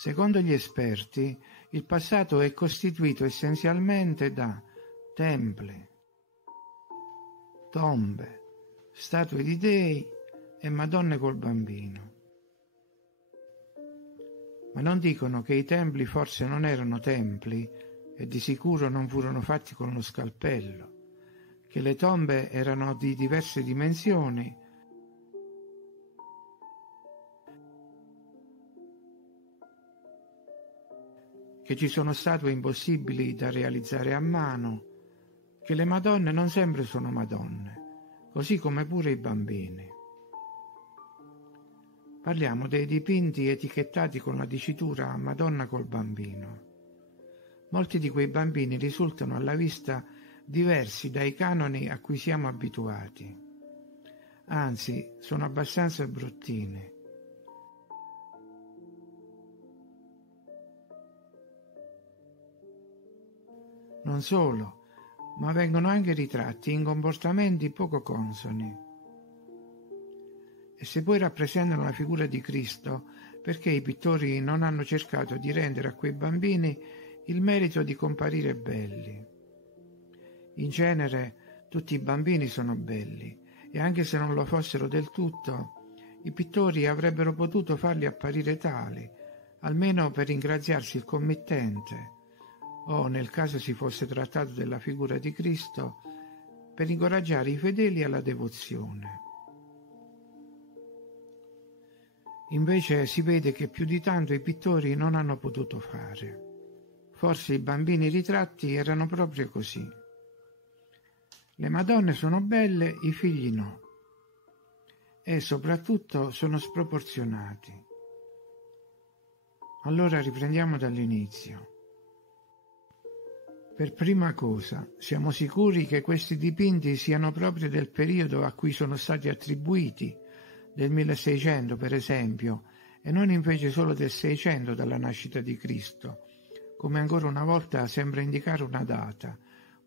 Secondo gli esperti, il passato è costituito essenzialmente da templi, tombe, statue di dei e Madonne col bambino. Ma non dicono che i templi forse non erano templi e di sicuro non furono fatti con lo scalpello, che le tombe erano di diverse dimensioni che ci sono statue impossibili da realizzare a mano, che le Madonne non sempre sono Madonne, così come pure i bambini. Parliamo dei dipinti etichettati con la dicitura Madonna col bambino. Molti di quei bambini risultano alla vista diversi dai canoni a cui siamo abituati. Anzi, sono abbastanza bruttini. Non solo, ma vengono anche ritratti in comportamenti poco consoni. E se poi rappresentano la figura di Cristo, perché i pittori non hanno cercato di rendere a quei bambini il merito di comparire belli? In genere tutti i bambini sono belli, e anche se non lo fossero del tutto, i pittori avrebbero potuto farli apparire tali, almeno per ringraziarsi il committente, o, nel caso si fosse trattato della figura di Cristo, per incoraggiare i fedeli alla devozione. Invece si vede che più di tanto i pittori non hanno potuto fare. Forse i bambini ritratti erano proprio così. Le Madonne sono belle, i figli no. E soprattutto sono sproporzionati. Allora riprendiamo dall'inizio. Per prima cosa, siamo sicuri che questi dipinti siano proprio del periodo a cui sono stati attribuiti, del 1600 per esempio, e non invece solo del 600 dalla nascita di Cristo, come ancora una volta sembra indicare una data,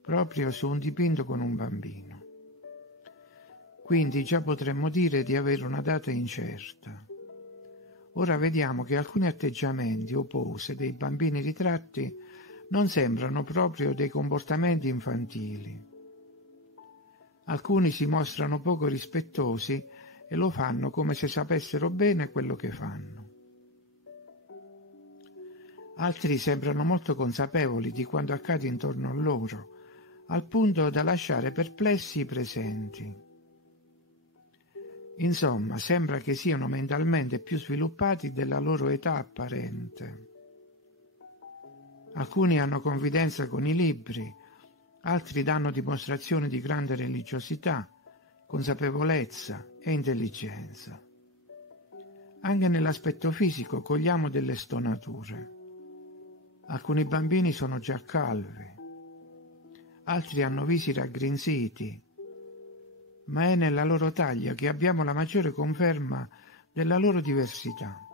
proprio su un dipinto con un bambino. Quindi già potremmo dire di avere una data incerta. Ora vediamo che alcuni atteggiamenti o pose dei bambini ritratti non sembrano proprio dei comportamenti infantili. Alcuni si mostrano poco rispettosi e lo fanno come se sapessero bene quello che fanno. Altri sembrano molto consapevoli di quanto accade intorno a loro, al punto da lasciare perplessi i presenti. Insomma, sembra che siano mentalmente più sviluppati della loro età apparente. Alcuni hanno confidenza con i libri, altri danno dimostrazione di grande religiosità, consapevolezza e intelligenza. Anche nell'aspetto fisico cogliamo delle stonature. Alcuni bambini sono già calvi, altri hanno visi raggrinziti, ma è nella loro taglia che abbiamo la maggiore conferma della loro diversità.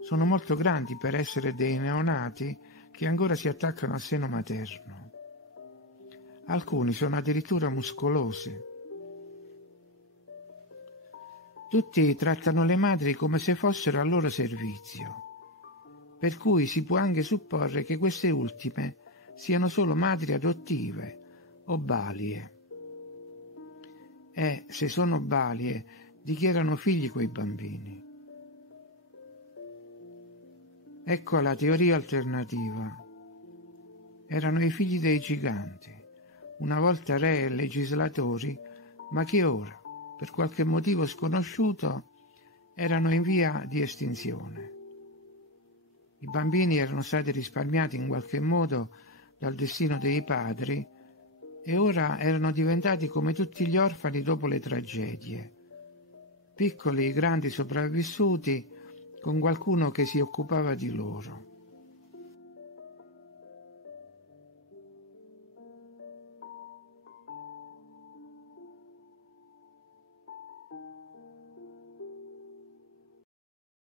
Sono molto grandi per essere dei neonati che ancora si attaccano al seno materno. Alcuni sono addirittura muscolosi. Tutti trattano le madri come se fossero al loro servizio, per cui si può anche supporre che queste ultime siano solo madri adottive o balie. E, se sono balie, di chi erano figli quei bambini? Ecco la teoria alternativa. Erano i figli dei giganti, una volta re e legislatori, ma che ora, per qualche motivo sconosciuto, erano in via di estinzione. I bambini erano stati risparmiati in qualche modo dal destino dei padri e ora erano diventati come tutti gli orfani dopo le tragedie, piccoli e grandi sopravvissuti con qualcuno che si occupava di loro.